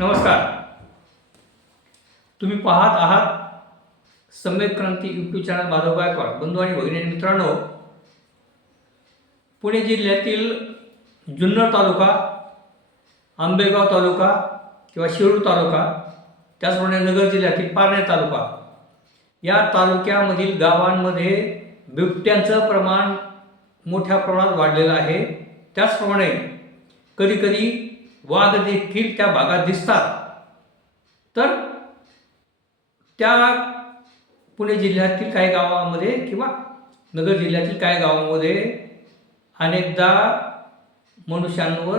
नमस्कार. तुम्ही पाहत आहात सम्यक क्रांती यूट्यूब चॅनल माधव गायकवाड. बंधू आणि भगिनी आणि मित्रांनो, पुणे जिल्ह्यातील जुन्नर तालुका, आंबेगाव तालुका किंवा शिरूर तालुका, त्याचप्रमाणे नगर जिल्ह्यातील पारनेर तालुका या तालुक्यामधील गावांमध्ये बिबट्यांचं प्रमाण मोठ्या प्रमाणात वाढलेलं आहे. त्याचप्रमाणे कधीकधी वाघ देखील त्या भागात दिसतात. तर त्या पुणे जिल्ह्यातील काही गावांमध्ये किंवा नगर जिल्ह्यातील काही गावांमध्ये अनेकदा मनुष्यांवर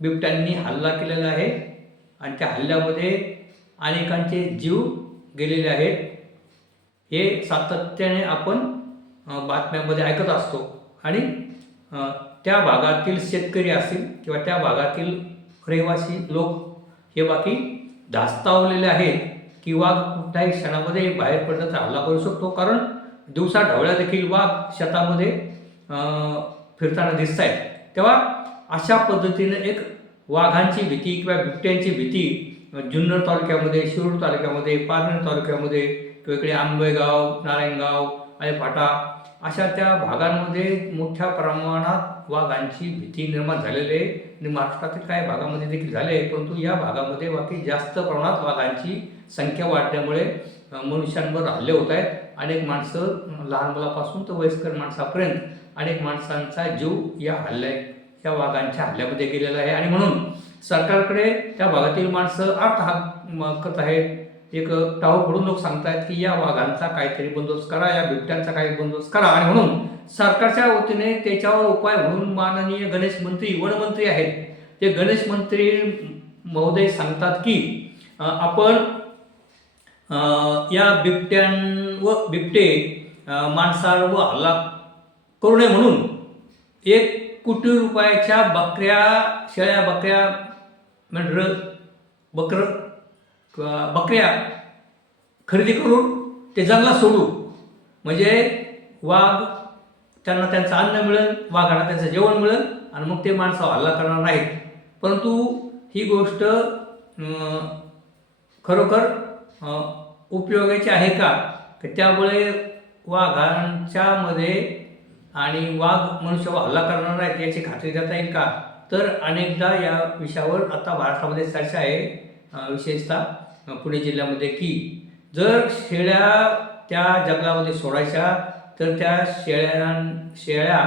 बिबट्यांनी हल्ला केलेला आहे आणि त्या हल्ल्यामध्ये अनेकांचे जीव गेलेले आहेत. हे सातत्याने आपण बातम्यांमध्ये ऐकत असतो आणि त्या भागातील शेतकरी असतील किंवा त्या भागातील रहिवासी लोक हे बाकी धास्तावलेले आहेत की वाघ कुठल्याही क्षणामध्ये बाहेर पडण्याचा हल्ला करू शकतो. कारण दिवसा ढवळ्या देखील वाघ शेतामध्ये फिरताना दिसत आहेत. तेव्हा अशा पद्धतीने एक वाघांची भीती किंवा बिबट्यांची भीती जुन्नर तालुक्यामध्ये, शिरूर तालुक्यामध्ये, पारनेर तालुक्यामध्ये किंवा इकडे आंबेगाव, नारायणगाव आणि फाटा अशा त्या भागांमध्ये मोठ्या प्रमाणात वाघांची भीती निर्माण झालेली आहे. आणि महाराष्ट्रातील काही भागामध्ये देखील झाले आहे, परंतु या भागामध्ये बाकी जास्त प्रमाणात वाघांची संख्या वाढल्यामुळे मनुष्यांवर हल्ले होत आहेत. अनेक माणसं, लहान मुलापासून तर वयस्कर माणसापर्यंत अनेक माणसांचा जीव या वाघांच्या हल्ल्यामध्ये गेलेला आहे. आणि म्हणून सरकारकडे त्या भागातील माणसं हाक करत आहेत. एक टाहू फोडून लोक सांगतायत की या वाघांचा काहीतरी बंदोबस्त करा, या बिबट्यांचा काही बंदोबस्त करा. आणि म्हणून सरकारच्या वतीने त्याच्यावर उपाय म्हणून माननीय गणेश मंत्री, वनमंत्री आहेत, ते गणेश मंत्री महोदय सांगतात की आपण या बिबटे माणसावर हल्ला करू नये म्हणून 1 कोटी रुपयाच्या शेळ्या, बकऱ्या, मेंढरं, बकऱ्या खरेदी करून ते जंगलात सोडू. म्हणजे वाघ त्यांना त्यांचं अन्न मिळेल, वाघांना त्यांचं जेवण मिळेल आणि मग ते माणसावर हल्ला करणार नाहीत. परंतु ही गोष्ट खरोखर उपयोगाची आहे का? त्यामुळे वाघांच्या मध्ये आणि वाघ मनुष्यावर हल्ला करणार नाहीत याची खात्री देता येईल का? तर अनेकदा या विषयावर आता महाराष्ट्रामध्ये चर्चा आहे, विशेषतः पुणे जिल्ह्यामध्ये, की जर शेळ्या त्या जंगलामध्ये सोडायच्या तर त्या शेळ्या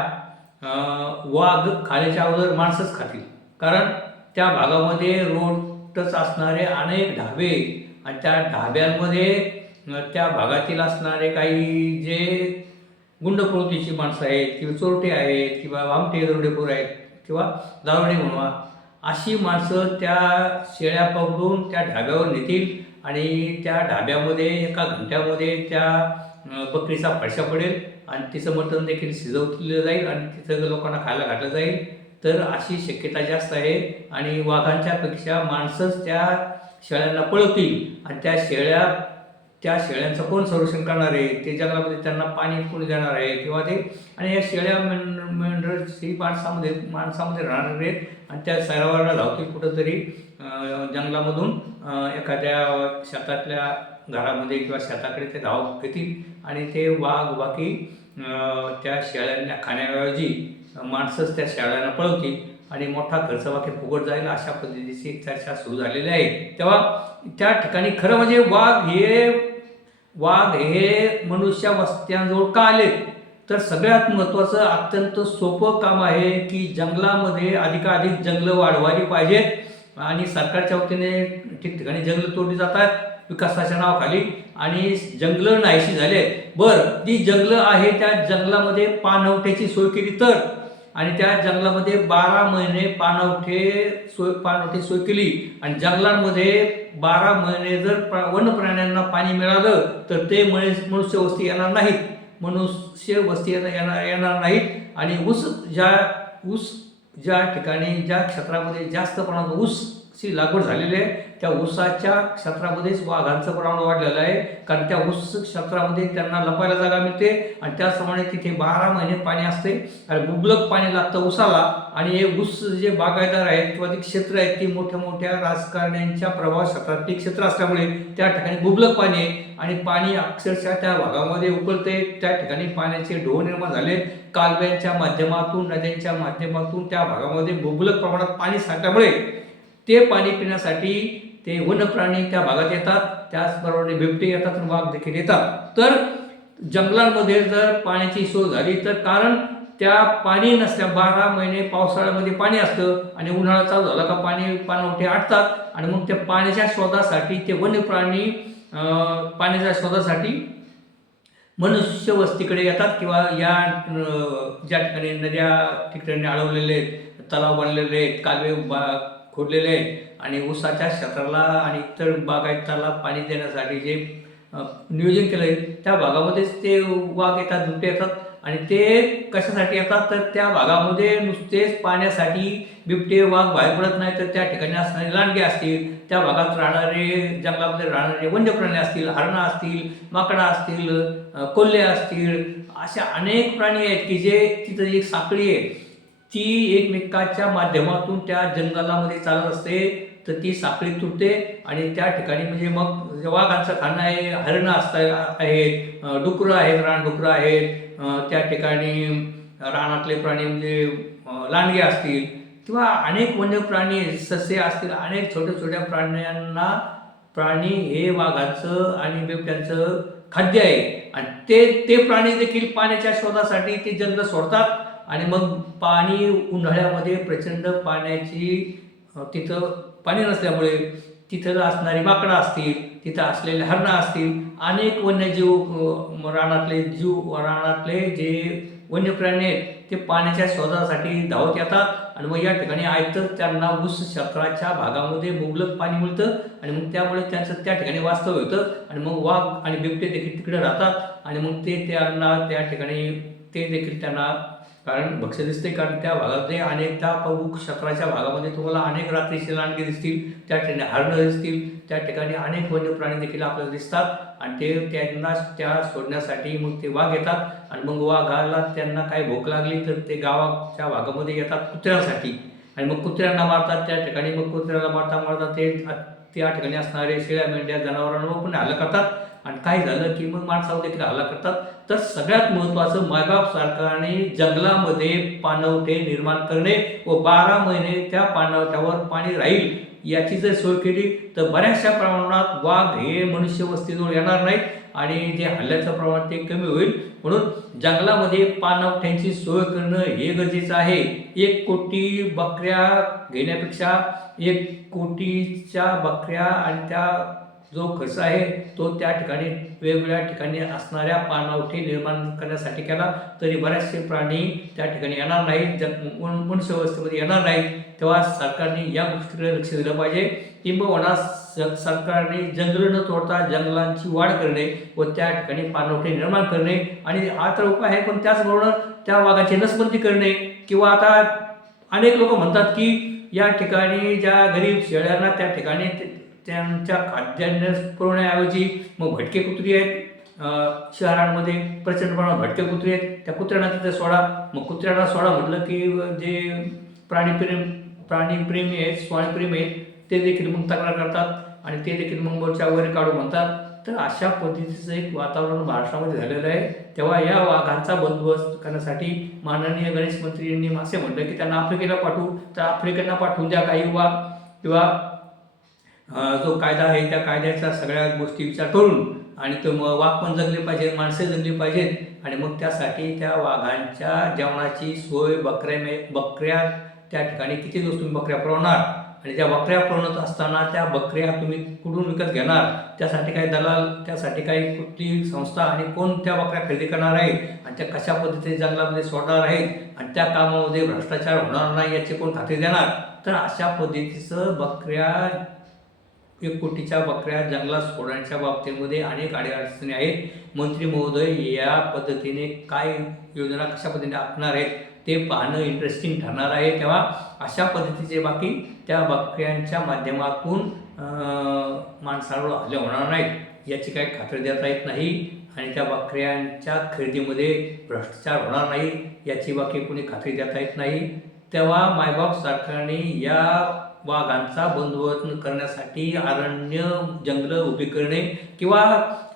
वाघ खाण्याच्या अगोदर माणसंच खातील. कारण त्या भागामध्ये रोडच असणारे अनेक ढाबे आणि त्या ढाब्यांमध्ये त्या भागातील असणारे काही जे गुंड प्रवृत्तीची माणसं आहेत किंवा चोरटे आहेत किंवा भामटे दरोडेखोर आहेत किंवा दारुडे म्हणवा, अशी माणसं त्या शेळ्या पकडून त्या ढाब्यावर नेतील आणि त्या ढाब्यामध्ये 1 घंट्यामध्ये त्या बकरीचा फडशा पडेल आणि तिचं मटण देखील शिजवलं जाईल आणि तिथं लोकांना खायला घातलं जाईल. तर अशी शक्यता जास्त आहे आणि वाघांच्यापेक्षा माणसंच त्या शेळ्यांना पळवतील आणि त्या शेळ्यांचं कोण संरक्षण करणार आहे? ते जंगलामध्ये त्यांना पाणी कोणी देणार आहे किंवा ते, आणि या शेळ्या मेंढरही माणसामध्ये राहणार आहेत आणि त्या सैरावाला धावतील कुठंतरी जंगलामधून एखाद्या शेतातल्या घरामध्ये किंवा शेताकडे ते धाव घेतील आणि ते वाघ बाकी त्या शेळ्यांना खाण्याऐवजी माणसंच त्या शेळ्यांना पळवतील आणि मोठा खर्च बाकी फुकट जाईल. अशा पद्धतीची चर्चा सुरू झालेली आहे. तेव्हा त्या ठिकाणी खरं म्हणजे वाघ हे मनुष्य वस्त्यांजवळ का आले? तर सगळ्यात महत्त्वाचं अत्यंत सोपं काम आहे की जंगलामध्ये अधिकाधिक जंगलं वाढवायला पाहिजेत आणि सरकारच्या वतीने ठिकठिकाणी जंगलं तोडली जातात विकासाच्या नावाखाली आणि जंगलं नाहीशी झाले. बरं, ती जंगलं आहे त्या जंगलामध्ये पाणवठ्याची सोय केली तर, आणि त्या जंगलामध्ये 12 महिने पाणवठे सोय केली आणि जंगलांमध्ये 12 महिने जर वन्यप्राण्यांना पाणी मिळालं तर ते मनुष्य वस्ती येणार नाहीत. आणि ऊस ज्या ठिकाणी, ज्या क्षेत्रामध्ये जास्त प्रमाणात ऊस ऊसाची लागवड झालेली आहे, त्या ऊसाच्या क्षेत्रामध्येच वाघांचं प्रमाण वाढलेलं आहे. कारण त्या ऊस क्षेत्रामध्ये त्यांना लपायला जागा मिळते आणि त्याचप्रमाणे तिथे 12 महिने पाणी असते आणि मुबलक पाणी लागतं ऊसाला. आणि हे ऊस जे बागायतदार आहेत किंवा ते क्षेत्र आहेत ती मोठ्या मोठ्या राजकारण्यांच्या प्रभाव क्षेत्रातली क्षेत्र असल्यामुळे त्या ठिकाणी मुबलक पाणी आहे आणि पाणी अक्षरशः त्या भागामध्ये उकळते. त्या ठिकाणी पाण्याचे ढोह निर्माण झाले. कालव्यांच्या माध्यमातून, नद्यांच्या माध्यमातून त्या भागामध्ये मुबलक प्रमाणात पाणी साठल्यामुळे ते पाणी पिण्यासाठी ते वन्यप्राणी त्या भागात येतात. त्याचप्रमाणे बिबटे येतात आणि वाघ देखील येतात. तर जंगलांमध्ये जर पाण्याची सोय झाली तर, कारण त्या पाणी नसल्या 12 महिने पावसाळ्यामध्ये पाणी असतं आणि उन्हाळा चालू झाला का पाणवठे आटतात आणि मग त्या पाण्याच्या शोधासाठी ते वन्यप्राणी पाण्याच्या शोधासाठी मनुष्य वस्तीकडे येतात किंवा या ज्या ठिकाणी नद्या ठिकाणी अडवलेले आहेत, तलाव बनलेले आहेत, कालवे खोदलेले आहेत आणि ऊसाच्या क्षेत्राला आणि इतर बागायताला पाणी देण्यासाठी जे नियोजन केलं आहे त्या भागामध्येच ते वाघ येतात, बिबटे येतात. आणि ते कशासाठी येतात तर त्या भागामध्ये नुसतेच पाण्यासाठी बिबटे वाघ बाहेर पडत नाही, तर त्या ठिकाणी असणारे लांडगे असतील, त्या भागात राहणारे, जंगलामध्ये राहणारे वन्य प्राणी असतील, हरणं असतील, माकडा असतील, कोल्हे असतील, अशा अनेक प्राणी आहेत की जे तिथं एक साखळी आहे ती एकमेकाच्या माध्यमातून त्या जंगलामध्ये चालत असते. तर ती साखळी तुटते आणि त्या ठिकाणी म्हणजे मग वाघांचं खाणं आहे, हरणं आहेत, डुकरं आहेत, रानडुकरं आहेत, त्या ठिकाणी रानातले प्राणी म्हणजे लांडगे असतील किंवा अनेक वन्य प्राणी, ससे असतील, अनेक छोट्या छोट्या प्राणी हे वाघांचं आणि बिबट्यांचं खाद्य आहे. आणि ते प्राणी देखील पाण्याच्या शोधासाठी ते जंगल सोडतात आणि मग पाणी उन्हाळ्यामध्ये प्रचंड पाण्याची तिथं पाणी नसल्यामुळे तिथं असणारी माकडं असतील, तिथं असलेले हरणं असतील, अनेक वन्यजीव रानातले जे वन्य प्राणी आहेत ते पाण्याच्या शोधासाठी धावत येतात आणि मग या ठिकाणी आयतं त्यांना ऊस क्षेत्राच्या भागामध्ये मुबलक पाणी मिळतं आणि मग त्यामुळे त्यांचं त्या ठिकाणी वास्तव्य होतं आणि मग वाघ आणि बिबटे देखील तिकडे राहतात आणि मग ते त्यांना त्या ठिकाणी ते देखील त्यांना कारण भक्ष्य दिसते. कारण त्या भागामध्ये अनेकदा ऊस क्षेत्राच्या भागामध्ये तुम्हाला अनेक रात्रीचे लांडगे दिसतील, त्या ठिकाणी हरणं दिसतील, त्या ठिकाणी अनेक वन्य प्राणी देखील आपल्याला दिसतात आणि ते त्यांना त्या सोडण्यासाठी मग ते वाघ येतात आणि मग वाघाला त्यांना काही भूक लागली तर ते गावाच्या भागामध्ये येतात कुत्र्यांसाठी आणि मग कुत्र्यांना मारतात. त्या ठिकाणी मग कुत्र्याला मारता ते त्या ठिकाणी असणारे शेळ्या, मेंढ्या, जनावरांवर पण हल्ला करतात आणि काय झालं की मग माणसावर देखील हल्ला करतात. तर सगळ्यात महत्त्वाचं मायबाप सरकारने जंगलामध्ये पाणवठे निर्माण करणे व 12 महिने त्या पाणवठ्यावर पाणी राहील याची जर सोय केली तर बऱ्याचशा प्रमाणात वाघ हे मनुष्य वस्तीजवळ येणार नाहीत आणि जे हल्ल्याचं प्रमाण ते कमी होईल. म्हणून जंगलामध्ये पाणवठ्यांची सोय करणं हे गरजेचं आहे. 1 कोटी बकऱ्या घेण्यापेक्षा 1 कोटीच्या बकऱ्या आणि त्या जो खर्च आहे तो त्या ठिकाणी वेगवेगळ्या ठिकाणी असणाऱ्या पाणवठे निर्माण करण्यासाठी केला तरी बरेचसे प्राणी त्या ठिकाणी येणार नाहीत, मनुष्य व्यवस्थेमध्ये येणार नाहीत. तेव्हा सरकारने या गोष्टीकडे लक्ष दिलं पाहिजे. किंबहुना सरकारने जंगलं न तोडता जंगलांची वाढ करणे व त्या ठिकाणी पाणवठे निर्माण करणे आणि हा तर उपाय आहे, पण त्याचबरोबर त्या वाघाची नसबंदी करणे. किंवा आता अनेक लोक म्हणतात की या ठिकाणी ज्या गरीब शेळ्यांना त्या ठिकाणी त्यांच्या खाद्यान्न पुरवण्याऐवजी मग भटके कुत्री आहेत, शहरांमध्ये प्रचंड प्रमाणात भटके कुत्री आहेत, त्या कुत्र्यांना तिथे सोडा. मग कुत्र्यांना सोडा म्हटलं की जे प्राणीप्रेमी आहेत, स्वाणीप्रेमी आहेत ते देखील मग तक्रार करतात आणि ते देखील मग मोर्चा वगैरे काढू म्हणतात. तर अशा पद्धतीचं एक वातावरण महाराष्ट्रामध्ये झालेलं आहे. तेव्हा या वाघांचा बंदोबस्त करण्यासाठी माननीय गणेश मंत्री यांनी असे म्हटलं की त्यांना आफ्रिकेला पाठवू, तर आफ्रिकेला पाठवून द्या काही वाघ किंवा जो कायदा आहे त्या कायद्याच्या सगळ्या गोष्टी विचार करून आणि तो वाघ पण जगले पाहिजेत, माणसे जगली पाहिजेत आणि मग त्यासाठी त्या वाघांच्या जेवणाची सोय बकऱ्या त्या ठिकाणी किती दिवस तुम्ही बकऱ्या पुरवणार आणि त्या बकऱ्या पुरवत असताना त्या बकऱ्या तुम्ही कुठून विकत घेणार, त्यासाठी काही दलाल, त्यासाठी काही कुठली संस्था आणि कोण त्या बकऱ्या खरेदी करणार आहे आणि त्या कशा पद्धतीने जंगलामध्ये सोडणार आहेत आणि त्या कामामध्ये भ्रष्टाचार होणार नाही याची कोण खात्री देणार. तर अशा पद्धतीचं 1 कोटीच्या बकऱ्या जंगलात सोडण्याच्या बाबतीमध्ये अनेक अडचणी आहेत. मंत्री महोदय या पद्धतीने काय योजना कशा पद्धतीने आखणार आहेत ते पाहणं इंटरेस्टिंग ठरणार आहे. तेव्हा अशा पद्धतीचे बाकी त्या बकऱ्यांच्या माध्यमातून माणसावर हल्ले होणार नाहीत याची काही खात्री देता येत नाही आणि त्या बकऱ्यांच्या खरेदीमध्ये भ्रष्टाचार होणार नाही याची बाकी कोणी खात्री देता येत नाही. तेव्हा मायबाप सरकारने या वाघांचा बंदोबस्त करण्यासाठी अरण्य जंगलं उभी करणे किंवा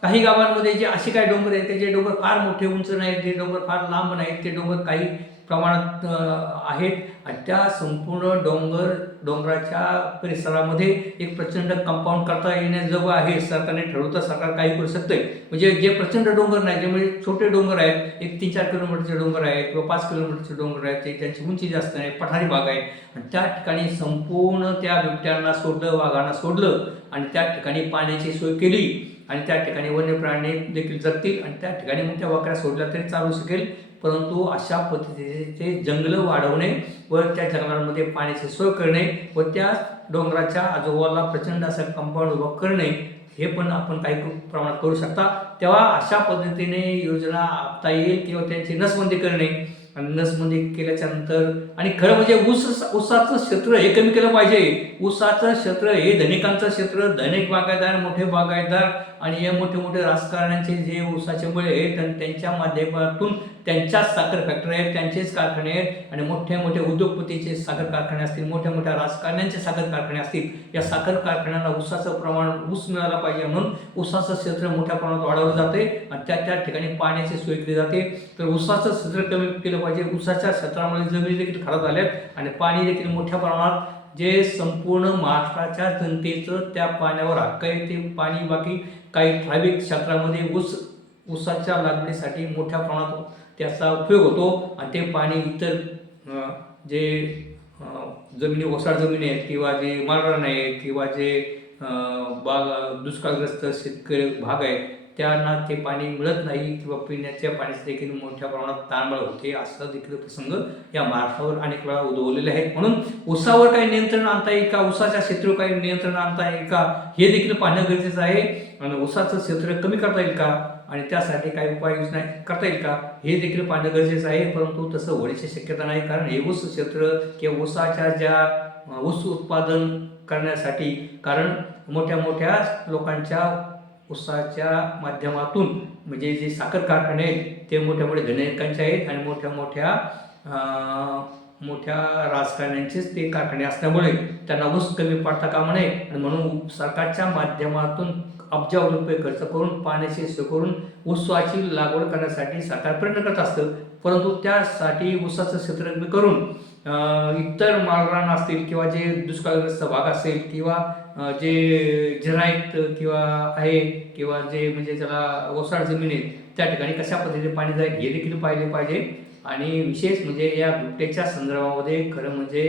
काही गावांमध्ये जे असे काही डोंगर आहेत ते डोंगर फार मोठे उंच नाहीत, ते डोंगर फार लांब नाहीत, ते डोंगर काही प्रमाणात आहेत आणि त्या संपूर्ण डोंगराच्या परिसरामध्ये एक प्रचंड कंपाऊंड करता येण्याजोगं आहे. सरकारने ठरवतं, सरकार काही करू शकते. म्हणजे जे प्रचंड डोंगर नाही, जे म्हणजे छोटे डोंगर आहेत, एक 3-4 किलोमीटरचे डोंगर आहेत किंवा 5 किलोमीटरचे डोंगर आहेत, ते त्यांची उंची जास्त नाही, पठारी भाग आहे आणि त्या ठिकाणी संपूर्ण त्या बिबट्यांना सोडलं, वाघांना सोडलं आणि त्या ठिकाणी पाण्याची सोय केली आणि त्या ठिकाणी वन्य प्राणी देखील जगतील आणि त्या ठिकाणी मग त्या बकऱ्या सोडल्या तरी चालू शकेल. परंतु अशा पद्धतीचे जंगलं वाढवणे व त्या जंगलांमध्ये पाण्याची सोय करणे व त्या डोंगराच्या आजूबाजूला प्रचंड असं कंपाऊंड उभं करणे हे पण आपण काही प्रमाणात करू शकता. तेव्हा अशा पद्धतीने योजना आखता येईल किंवा त्यांची नसबंदी करणे आणि नसबंदी केल्याच्या नंतर आणि खरं म्हणजे ऊसाचं क्षेत्र हे कमी केलं पाहिजे. ऊसाचं क्षेत्र हे धनिकांचं क्षेत्र, धनिक बागायतदार, मोठे बागायतदार आणि हे मोठे मोठे राजकारण्यांचे जे ऊसाचे मुळे आहेत आणि त्यांच्या माध्यमातून त्यांच्याच साखर फॅक्टरी आहेत, त्यांचेच कारखाने आहेत आणि मोठे मोठे उद्योगपतीचे साखर कारखाने असतील, मोठ्या मोठ्या राजकारण्यांचे साखर कारखाने असतील. या साखर कारखान्यांना ऊसाचं प्रमाण ऊस मिळाला पाहिजे म्हणून ऊसाचं क्षेत्र मोठ्या प्रमाणात वाढवलं जाते आणि त्या ठिकाणी पाण्याची सोय केली जाते. तर ऊसाचं क्षेत्र कमी केलं पाहिजे. ऊसाच्या क्षेत्रामध्ये जमिनी देखील खराब झाल्यात आणि पाणी देखील मोठ्या प्रमाणात जे संपूर्ण महाराष्ट्राच्या जनतेचं त्या पाण्यावर हक्क आहे ते पाणी बाकी काही ठराविक क्षेत्रामध्ये ऊसाच्या लागवडीसाठी मोठ्या प्रमाणात त्याचा उपयोग होतो आणि ते पाणी इतर जे जमिनी ओसाड जमिनी आहेत किंवा जे माळरान आहेत किंवा जे दुष्काळग्रस्त शेतकरी भाग आहे त्यांना ते पाणी मिळत नाही किंवा पिण्याच्या पाण्याचे देखील मोठ्या प्रमाणात ताणबळ होते. असा देखील प्रसंग या महाराष्ट्रावर अनेक वेळा उद्भवलेले आहेत. म्हणून ऊसावर काही नियंत्रण आणता येईल का, ऊसाच्या क्षेत्रावर काही नियंत्रण आणता येईल का हे देखील पाहणं गरजेचं आहे आणि ऊसाचं क्षेत्र कमी करता येईल का आणि त्यासाठी काही उपाययोजना करता येईल का हे देखील पाहणं गरजेचं आहे. परंतु तसं होण्याची शक्यता नाही कारण हे ऊस क्षेत्र किंवा ऊसाच्या ज्या ऊस उत्पादन करण्यासाठी कारण मोठ्या मोठ्या लोकांच्या ऊसाच्या माध्यमातून म्हणजे जे साखर कारखाने आहेत ते मोठ्या मोठ्या धनिकांचे आहेत आणि मोठ्या राजकारण्यांचेच ते कारखाने असल्यामुळे त्यांना ऊस कमी पडता कामा नये आणि म्हणून सरकारच्या माध्यमातून अब्जावधी रुपये खर्च करून पाण्याची सोय करून ऊसाची लागवड करण्यासाठी सरकार प्रयत्न करत असतं. परंतु त्यासाठी ऊसाचं क्षेत्र कमी करून इतर माळरान असतील किंवा जे दुष्काळग्रस्त भाग असेल किंवा जे जिरायत किंवा आहे किंवा जे म्हणजे त्याला ओसाड जमीन आहेत त्या ठिकाणी कशा पद्धतीने पाणी जाईल हे देखील पाहिले पाहिजे. आणि विशेष म्हणजे या बिबट्याच्या संदर्भामध्ये खरं म्हणजे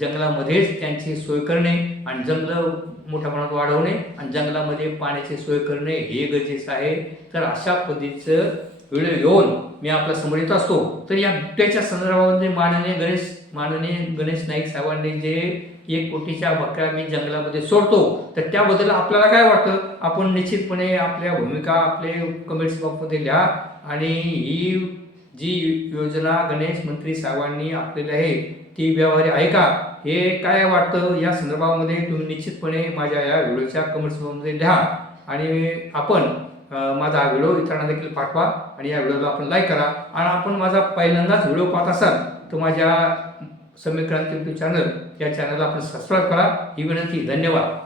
जंगलामध्येच त्यांची सोय करणे आणि जंगलं मोठ्या प्रमाणात वाढवणे आणि जंगलामध्ये पाण्याची सोय करणे हे गरजेचं आहे. तर अशा पद्धतीचं व्हिडिओ घेऊन मी आपल्या समोर येत असतो. तर या बिबट्याच्या संदर्भामध्ये माननीय गणेश नाईक साहेबांनी जे 1 कोटीच्या बकऱ्या मी जंगलामध्ये सोडतो तर त्याबद्दल आपल्याला काय वाटतं आपण निश्चितपणे आपल्या भूमिका आपले कमेंट्स बॉक्समध्ये लिहा आणि ही जी योजना गणेश मंत्री साहेबांनी आखलेली आहे ती व्यवहारी आहे का हे काय वाटतं या संदर्भामध्ये तुम्ही निश्चितपणे माझ्या या व्हिडिओच्या कमेंट्स बॉक्समध्ये लिहा आणि आपण माझा हा व्हिडिओ इतरांना देखील पाठवा आणि या व्हिडिओला आपण लाईक करा आणि आपण माझा पहिल्यांदाच व्हिडिओ पाहत असाल तर माझ्या सम्यक क्रांती यूट्यूब चॅनल या चॅनलला आपण सबस्क्राईब करा ही विनंती. धन्यवाद.